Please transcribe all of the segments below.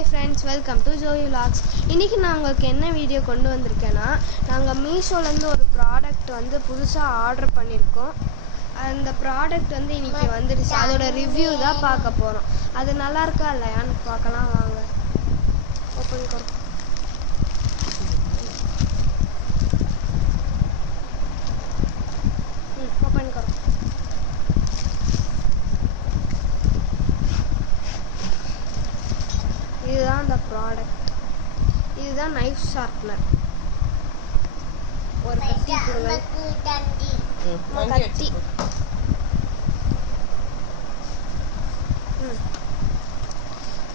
Hi friends, welcome to Joey vlogs. இன்றைக்கி நான் உங்களுக்கு என்ன வீடியோ கொண்டு வந்திருக்கேன்னா, நாங்கள் மீஷோலேருந்து ஒரு ப்ராடக்ட் வந்து புதுசாக ஆர்டர் பண்ணியிருக்கோம். அந்த ப்ராடக்ட் வந்து இன்றைக்கி வந்துடுச்சு. அதோட ரிவ்யூ தான் பார்க்க போகிறோம். அது நல்லா இருக்கா இல்லையான்னு பார்க்கலாம் வாங்க. ஓப்பன் கர் ஓப்பன் கர் இதுதான் அந்த ப்ராடக்ட். இதுதான் நைஃப் ஷார்ப்னர். ஒரு கத்தி கொடுங்க. கத்தி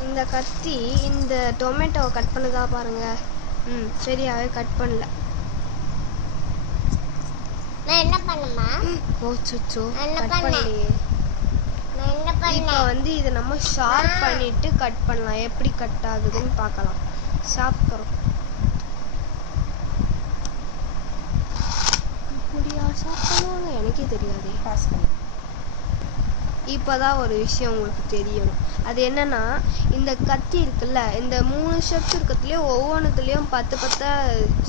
இந்த கத்தி இந்த டொமேட்டோவை கட் பண்ணுதா பாருங்க. சரியாவே கட் பண்ணல. நான் என்ன பண்ணுமா? ஓச்சோ கட் பண்ணலையே. இப்போ வந்து இதை நம்ம ஷார்ப் பண்ணிட்டு கட் பண்ணலாம். எப்படி கட் ஆகுதுன்னு பார்க்கலாம். ஷார்ப் கரும் இப்படியா ஷார்ப் பண்ணுவாங்க? எனக்கே தெரியாதே. இப்போதான் ஒரு விஷயம் உங்களுக்கு தெரியணும். அது என்னன்னா, இந்த கத்தி இருக்குல்ல, இந்த 3 ஸ்டெப்ஸ் இருக்கிறதுலேயும் ஒவ்வொன்றுத்துலேயும் 10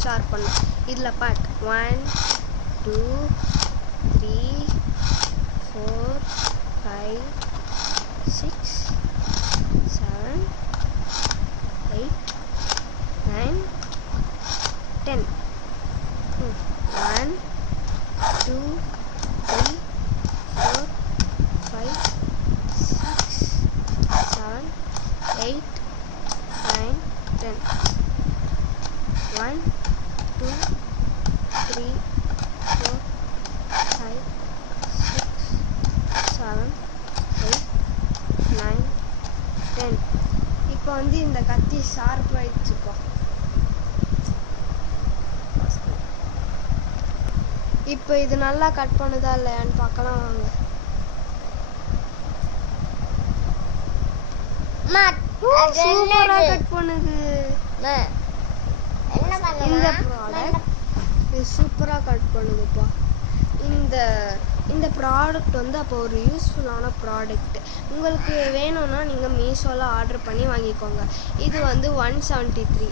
ஷார்ப் பண்ணும். இதில் பாட் 1 2 3 4 5 6 7 8 9 10 1 2 3 4 5 6 7 8 9 10 1 2 3 4 5 6 7 8 9 10. இப்போ வந்து இந்த கத்தி ஷார்ப் ஆயிடுச்சுப்பா. இப்போ இது நல்லா கட் பண்ணுதா இல்லையான்னு பார்க்கலாம் வாங்க. சூப்பரா கட் பண்ணுது. இந்த ப்ராடக்ட் இது சூப்பரா கட் பண்ணுதுப்பா. இந்த ப்ராடக்ட் வந்து அப்போ ஒரு யூஸ்ஃபுல்லான ப்ராடக்ட். உங்களுக்கு வேணும்னா நீங்கள் மீஷோவில் ஆர்டர் பண்ணி வாங்கிக்கோங்க. இது வந்து 173.